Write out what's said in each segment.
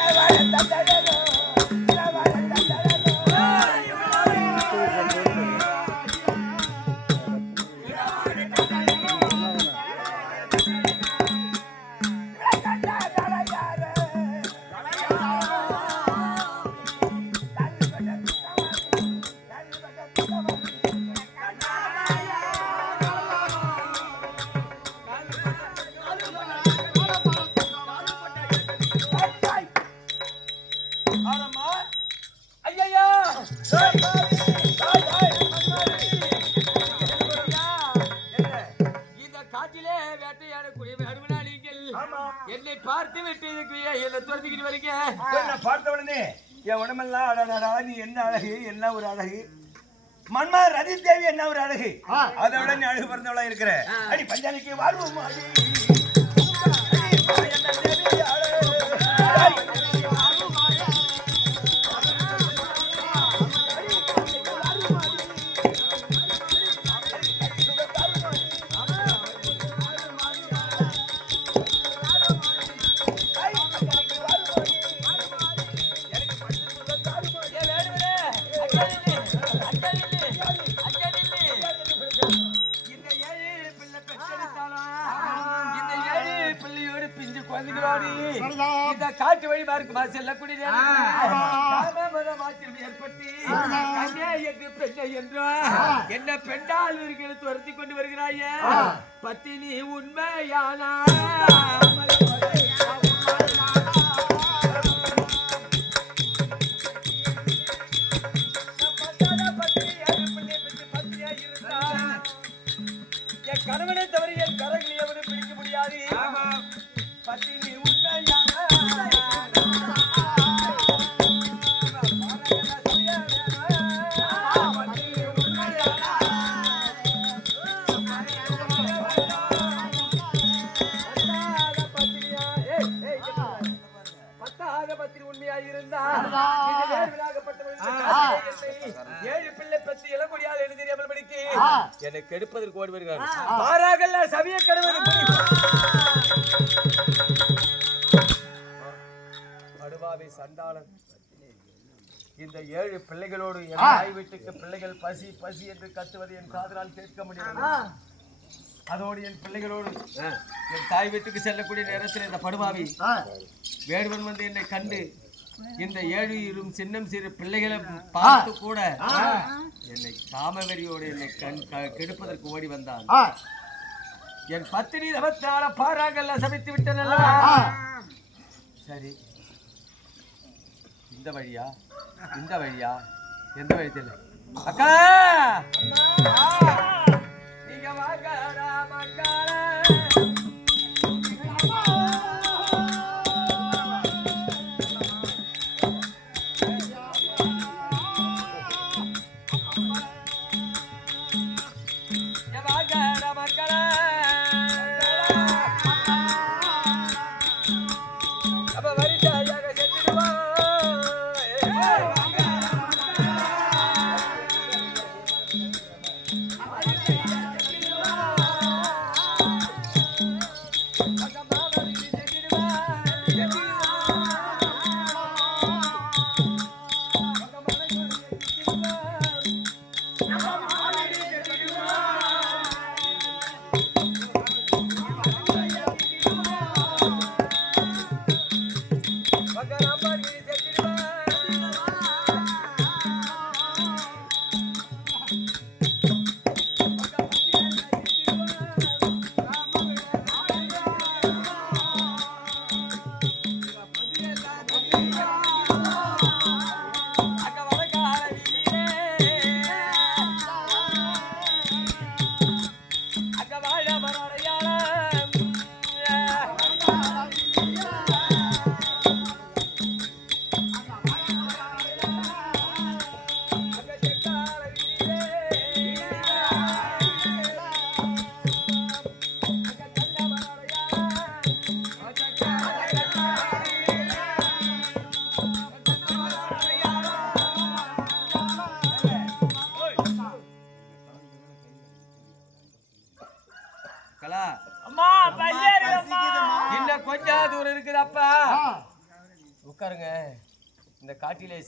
ஐயையோ! மன்மா ரதி தேவி என்ன ஒரு அழகு? அதை விட நீ அழகு பிறந்தவளா இருக்கிற. அடி பஞ்சாலிக்கு வாழ்வோம் இந்த காட்டு வழி என்று பெண்ணை என்றும் என்ன பெண்டால் இருக்கிற துரத்தி கொண்டு வருகிறாயே? பத்தினி உண்மையானா? கணவனை தவிர என் கரங்களை எவனும் பிடிக்க முடியாது. பத்தினி உண்மையான பத்தாக பத்திரி உண்மையாக இருந்தால் இந்த வேர்விலாகப்பட்டவள் இந்த காட்டிலே ஏழு பிள்ளை பத்தி இளமுடியாது என்று தெரியாமல் படிக்கு என்னை கெடுப்பதற்கு ஓடி வருகிறார் பாராகல்ல சவிய கடுவது சண்டாளன். இந்த ஏழு பிள்ளைகளோடு என் தாய் வீட்டுக்கு பிள்ளைகள் பசி பசி என்று கத்துவது என் காதலால் கேட்க முடியாது அதோடு என் பிள்ளைகளோடு என் தாய் வீட்டுக்கு செல்லக்கூடிய நேரத்தில் இந்த படுபாவி வேடுவன் வந்து என்னை கண்டு இந்த ஏழு இரும் சின்னம் சிறு பிள்ளைகளை பார்த்து கூட என்னை காமவெறியோடு என்னை கண் கெடுப்பதற்கு ஓடி வந்தான். என் பத்தினி தவத்தால பாறாங்கல்ல சமைத்து விட்டனல்ல. சரி. இந்த வழியா? இந்த வழியா? எந்த வழி தெரியல? அக்கா! நீங்க வாங்கடா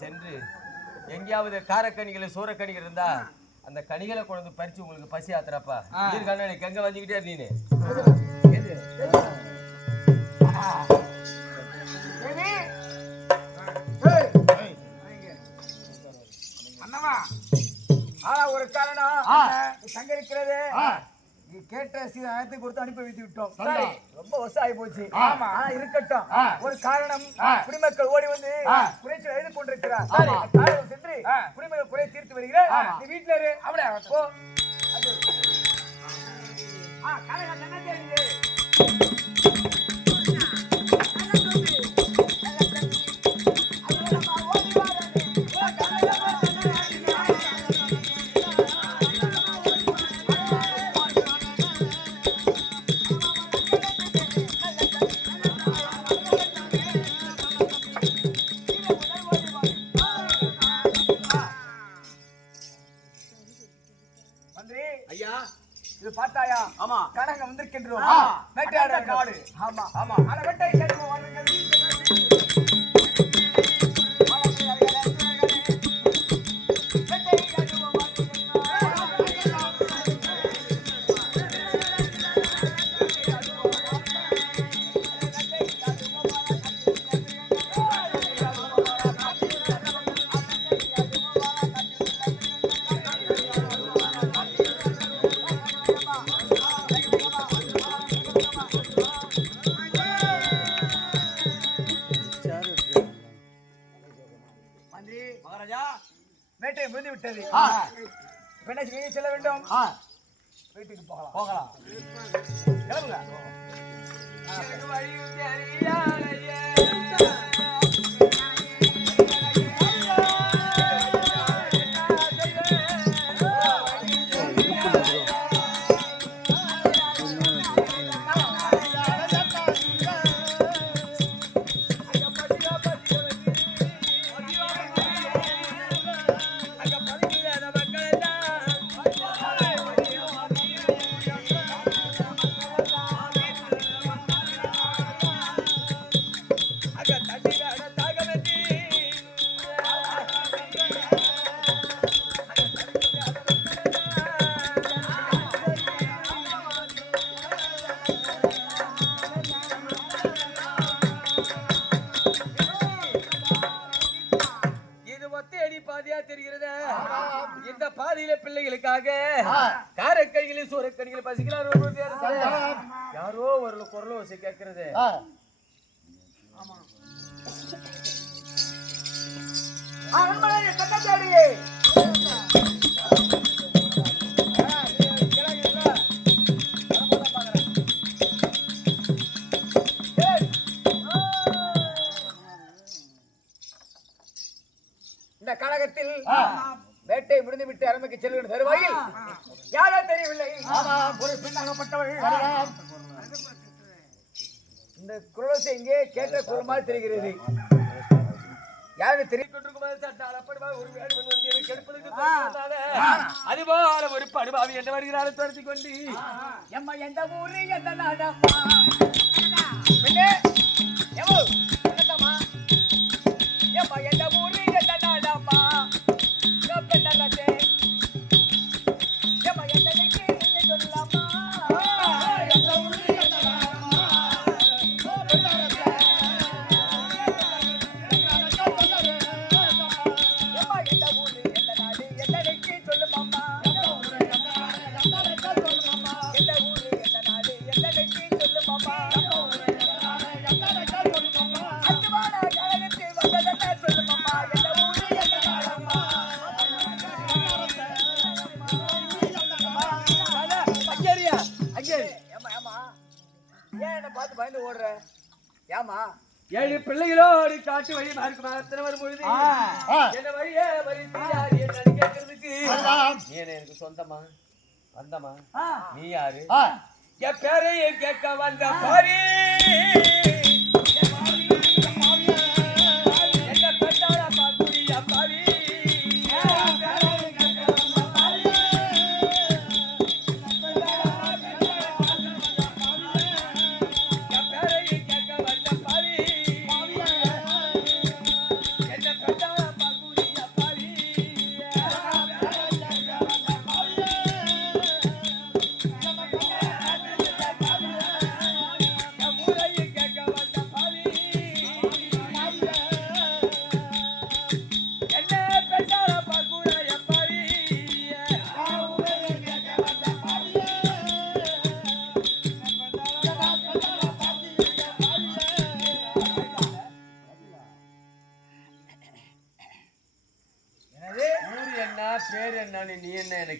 சென்று எங்கேயாவது காரக்கனிகளை சூறக்கனிகள் இருந்தா அந்த கனிகளை கொண்டு பறிச்சு உங்களுக்கு பசி ஆத்துறப்பா. நீர் கண்ணனுக்கு எங்க வந்துகிட்டே நீனு? அண்ணவா ஆனா ஒரு காரணம். நீ கேட்ட சீதனத்தை கொடுத்து அனுப்பி வைத்து விட்டோம் சரி ரொம்ப வருஷம் ஆகி போச்சு ஆமா ஆனா இருக்கட்டும். ஒரு காரணம் குடிமக்கள் ஓடி வந்து குறைச்சல் எழுதி கொண்டிருக்கிறார். காரணம் சென்று குடிமக்கள் குறை தீர்த்து வருகிறேன். நீ வீட்டுல இரு. அப்படியே? போ. காரணம் என்ன தெரியுது மந்திரி ஐயா. இது பார்த்தாயா? ஆமா. கனகம் வந்திருக்கின்றோம் வேட்டையாட காடு. ஆமா. ஆமா. ஆனா வேட்டை கேட்போம் வேண்டும் வீட்டுக்கு போகலாம். போகலாம். கிளம்புங்க. அரண்மனை இந்த கழகத்தில் வேட்டை முடிந்து விட்டு அரண்மைக்கு செல்கிற தருவாயில் யாரோ தெரியவில்லை. ஒரு பெண்ணாகப்பட்டவள் இந்த குரலோசை இங்கே கேட்ட குரல் மாதிரி தெரிகிறது. யாரு தெரியும் கொண்டிருக்கும் சட்டால் அப்படிவா ஒரு வேடுவன் வந்து என்னை கெடுப்பதற்கு துரத்தினாலே, அதுபோல ஒரு படுபாவி என்று வருகிறார் துரத்தி கொண்டு எம்மா எந்த ஊரு எந்த நாடம்மா ஏன் என்ன பார்த்து பயந்து ஓடுற? ஏமா ஏழு பிள்ளைகளோடு காட்டு வழி மார்க்கு மாத்திரம் வரும்பொழுது என்ன வழியே வழி கேட்கறதுக்கு. நீ என்ன எனக்கு சொந்தமா? வந்தமா? நீ யாரு? என் பேரையே கேட்க வந்த பாரி.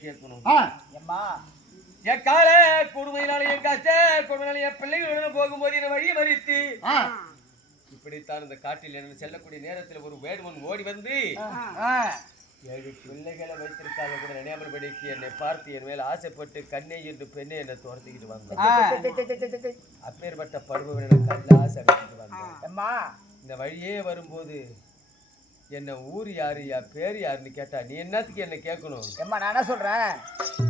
கேட்கணும். ஆ, எம்மா என் கால கொடுமையினால என் கஷ்ட கொடுமையினால என் பிள்ளைகளுடன் போகும்போது என்னை வழி மறித்து. இப்படித்தான் இந்த காட்டில் என்ன செல்லக்கூடிய நேரத்தில் ஒரு வேடுவன் ஓடி வந்து ஏழு பிள்ளைகளை வைத்திருக்காங்க கூட நினையாமல்படிக்கு என்னை பார்த்து என் மேல் ஆசைப்பட்டு கண்ணே என்று பெண்ணை என்னை துரத்திக்கிட்டு வந்தான். ஆ. அப்பேற்பட்ட பருவம் எனக்கு ஆசை வந்தேன். எம்மா இந்த வழியே வரும்போது என்ன ஊர் யாரு யா பேர் யாருன்னு கேட்டா நீ என்னத்துக்கு என்ன கேட்கணும்? எம்மா நான் என்ன சொல்றேன்?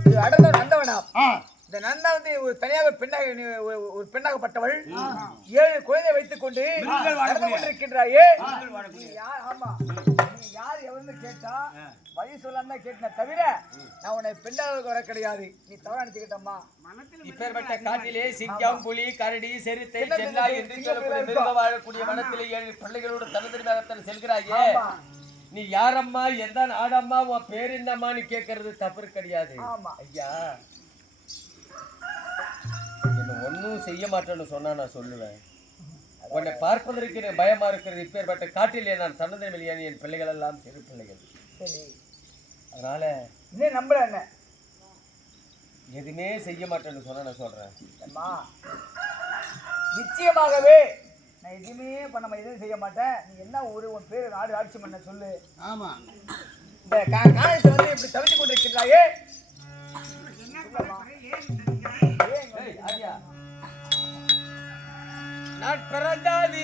இது அடர்ந்த நந்தவனம். ஆ, இந்த நந்தா வந்து ஒரு தனியாக பெண்ணாக நீ ஒரு- ஒரு பெண்ணாகப்பட்டவள். ஏழு குழந்தை வைத்துக் கொண்டு நடந்து கொண்டிருக்கின்றாயே. நீ யார்? ஆமா. நீ யார் எவன்னு கேட்டா வழி சொல்லாம தான் கேட்டேன் தவிர நான் உன்னை பெண்ணாக வர கிடையாது. நீ தவறா நினைச்சுக்கிட்டம்மா. இப்பேற்பட்ட காட்டிலே சிங்கம் புலி கரடி செருத்தை சின்ன சென்னாய் சின்ன என்று சொல்லக்கூடிய மிருக வாழக்கூடிய வனத்திலே ஏழு பிள்ளைகளோடு தனதிருமகத்தில் செல்கிறாயே. ஆமா. நீ யாரம்மா எந்த நாடம்மா உன் பேர் என்னம்மான்னு கேட்கறது தப்பு கிடையாது. ஐயா என்ன ஒன்றும் செய்ய மாட்டேன்னு சொன்னா நான் சொல்லுவேன். உன்னை பார்ப்பதற்கு எனக்கு பயமா இருக்கிறது. இப்பேற்பட்ட காட்டிலே நான் தன்னதிருமையான என் பிள்ளைகள் எல்லாம் சிறு பிள்ளைகள். சரி. அதனால இன்னும் நம்பல என்ன? எதுவுமே செய்ய மாட்டேன்னு சொன்னா நான் சொல்றேன். அம்மா நிச்சயமாகவே நான் எதுவுமே பண்ண எதுவும் செய்ய மாட்டேன். நீ என்ன ஊரு உன் பேரு நாடு ஆட்சி பண்ண சொல்லு? ஆமா. இந்த கா- காலத்தை வந்து இப்படி தவித்து கொண்டிருக்கிறாயே. ஏன். நான் பிறந்தாதி